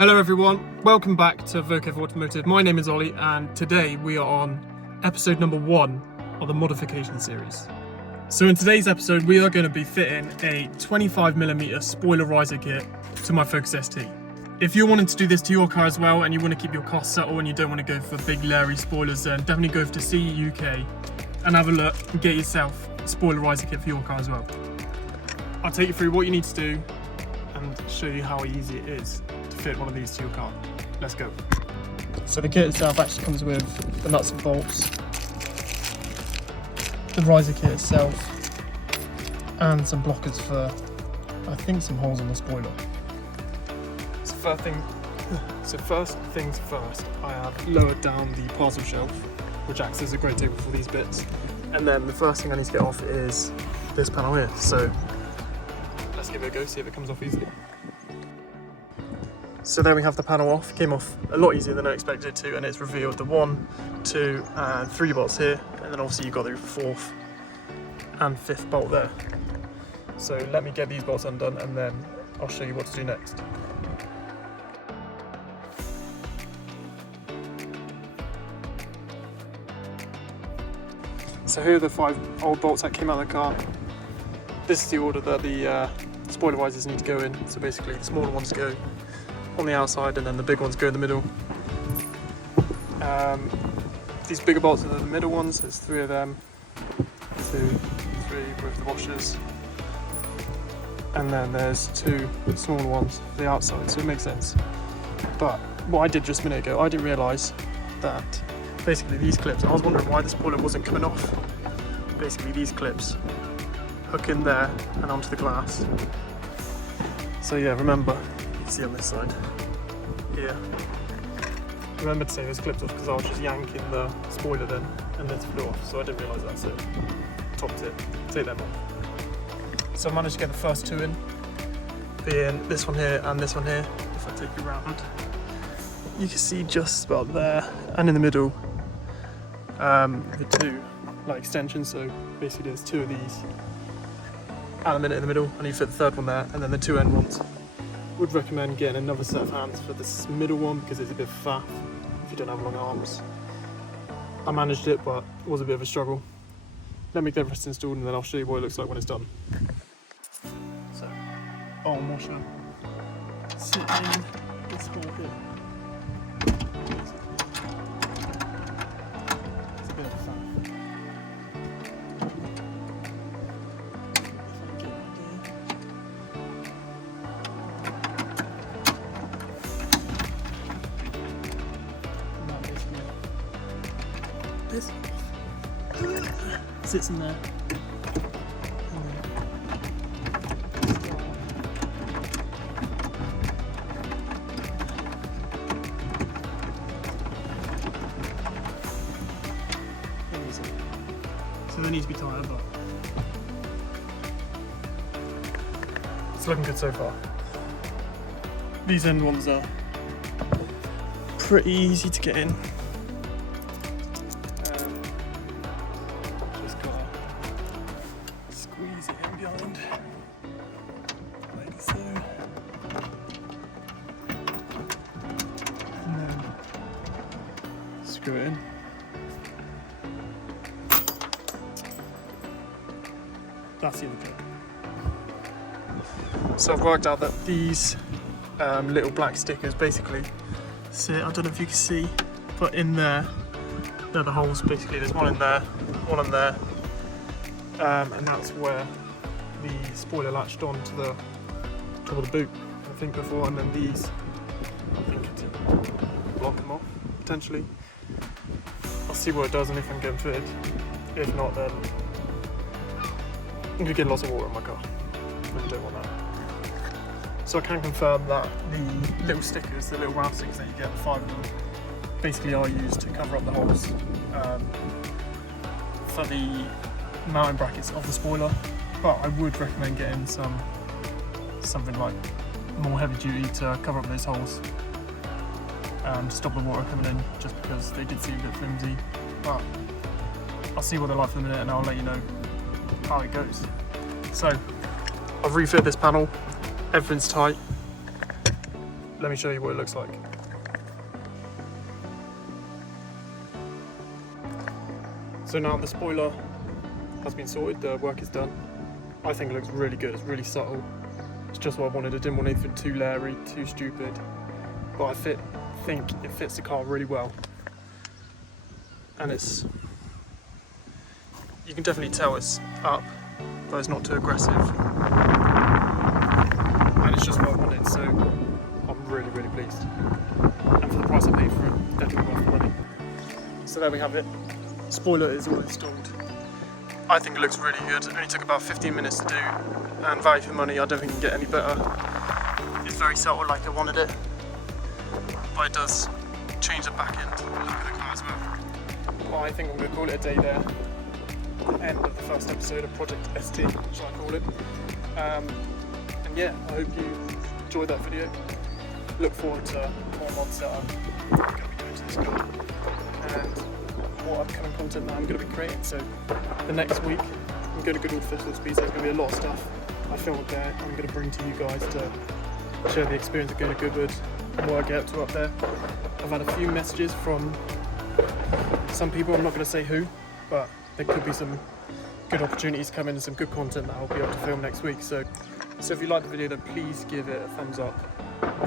Hello everyone, welcome back to Vokevvautomotiv. My name is Ollie and today we are on episode number 1 of the modification series. So in today's episode we are going to be fitting a 25mm spoiler riser kit to my Focus ST. If you're wanting to do this to your car as well and you want to keep your costs subtle and you don't want to go for big Larry spoilers, then definitely go to CEUK and have a look and get yourself a spoiler riser kit for your car as well. I'll take you through what you need to do and show you how easy it is to fit one of these to your car. Let's go. So the kit itself actually comes with the nuts and bolts, the riser kit itself, and some blockers for, I think, some holes on the spoiler. So first things first, I have lowered down the parcel shelf, which acts as a great table for these bits. And then the first thing I need to get off is this panel here. So let's give it a go, see if it comes off easily. So there we have the panel off. It came off a lot easier than I expected it to, and it's revealed the 1, 2 and 3 bolts here, and then obviously you've got the 4th and 5th bolt there. So let me get these bolts undone and then I'll show you what to do next. So here are the 5 old bolts that came out of the car. This is the order that the spoiler risers need to go in. So basically the smaller ones go on the outside and then the big ones go in the middle. These bigger bolts are the middle ones. There's 3 of them, 2, 3 with the washers, and then there's 2 smaller ones on the outside, so it makes sense. But what I did just a minute ago, I didn't realise that basically these clips, I was wondering why the spoiler wasn't coming off. Basically these clips hook in there and onto the glass. So yeah, remember, you can see on this side here, remember to take those clips off because I was just yanking the spoiler then and then it flew off, so I didn't realise that. So top tip, take them off. So I managed to get the first 2 in, being this one here and this one here. If I take you around, you can see just about there and in the middle the 2 like extensions. So basically there's 2 of these and a minute in the middle, and you fit the 3rd one there, and then the 2 end ones. Would recommend getting another set of hands for this middle one because it's a bit faff if you don't have long arms. I managed it, but it was a bit of a struggle. Let me get the rest installed and then I'll show you what it looks like when it's done. So, arm washer, sit in this hole here. It's a bit of a faff. This sits in there. So they need to be tighter, but it's looking good so far. These end ones are pretty easy to get in. Just gotta squeeze it in behind, like so, and then screw it in. That's the other bit. So I've worked out that these little black stickers basically sit, I don't know if you can see, but in there, they're the holes basically. There's one in there, one in there, and that's where the spoiler latched on to the top of the boot, I think, before, and then these, I think, to block them off, potentially. I'll see what it does and if I can get them fitted. If not, then I'm going to get lots of water in my car. I really don't want that. So I can confirm that the little stickers, the little round stickers that you get, the 5 of them, basically are used to cover up the holes for the mounting brackets of the spoiler. But I would recommend getting something like more heavy duty to cover up those holes and stop the water coming in, just because they did seem a bit flimsy. But I'll see what they're like for a minute and I'll let you know how it goes. So I've refit this panel, everything's tight. let me show you what it looks like. So now the spoiler has been sorted, the work is done. I think it looks really good, it's really subtle. It's just what I wanted. I didn't want anything too leery, too stupid. But I think it fits the car really well. And you can definitely tell it's up, but it's not too aggressive. And it's just what I wanted, so I'm really, really pleased. And for the price I paid for it, definitely worth the money. So there we have it. Spoiler is all installed. I think it looks really good. It only took about 15 minutes to do, and value for money, I don't think you can get any better. It's very subtle like I wanted it, but it does change the back end look of the car as well. Well, I think I'm going to call it a day there. The end of the first episode of Project ST, shall I call it. And yeah, I hope you enjoyed that video. Look forward to more mod setup I'm going to be doing to this car, and more upcoming content that I'm going to be creating. So the next week I'm going to good old physical speed, so there's going to be a lot of stuff I filmed there I'm going to bring to you guys to share the experience of going to Goodwood and what I get up to up there. I've had a few messages from some people, I'm not going to say who, but there could be some good opportunities coming and some good content that I'll be able to film next week. So if you like the video, then please give it a thumbs up.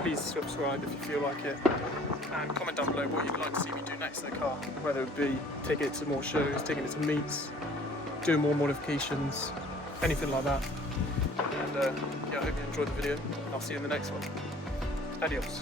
Please subscribe if you feel like it, and comment down below what you'd like to see me do next to the car, whether it be taking it to more shows, taking it to meets, doing more modifications, anything like that. And yeah, I hope you enjoyed the video, and I'll see you in the next one. Adios.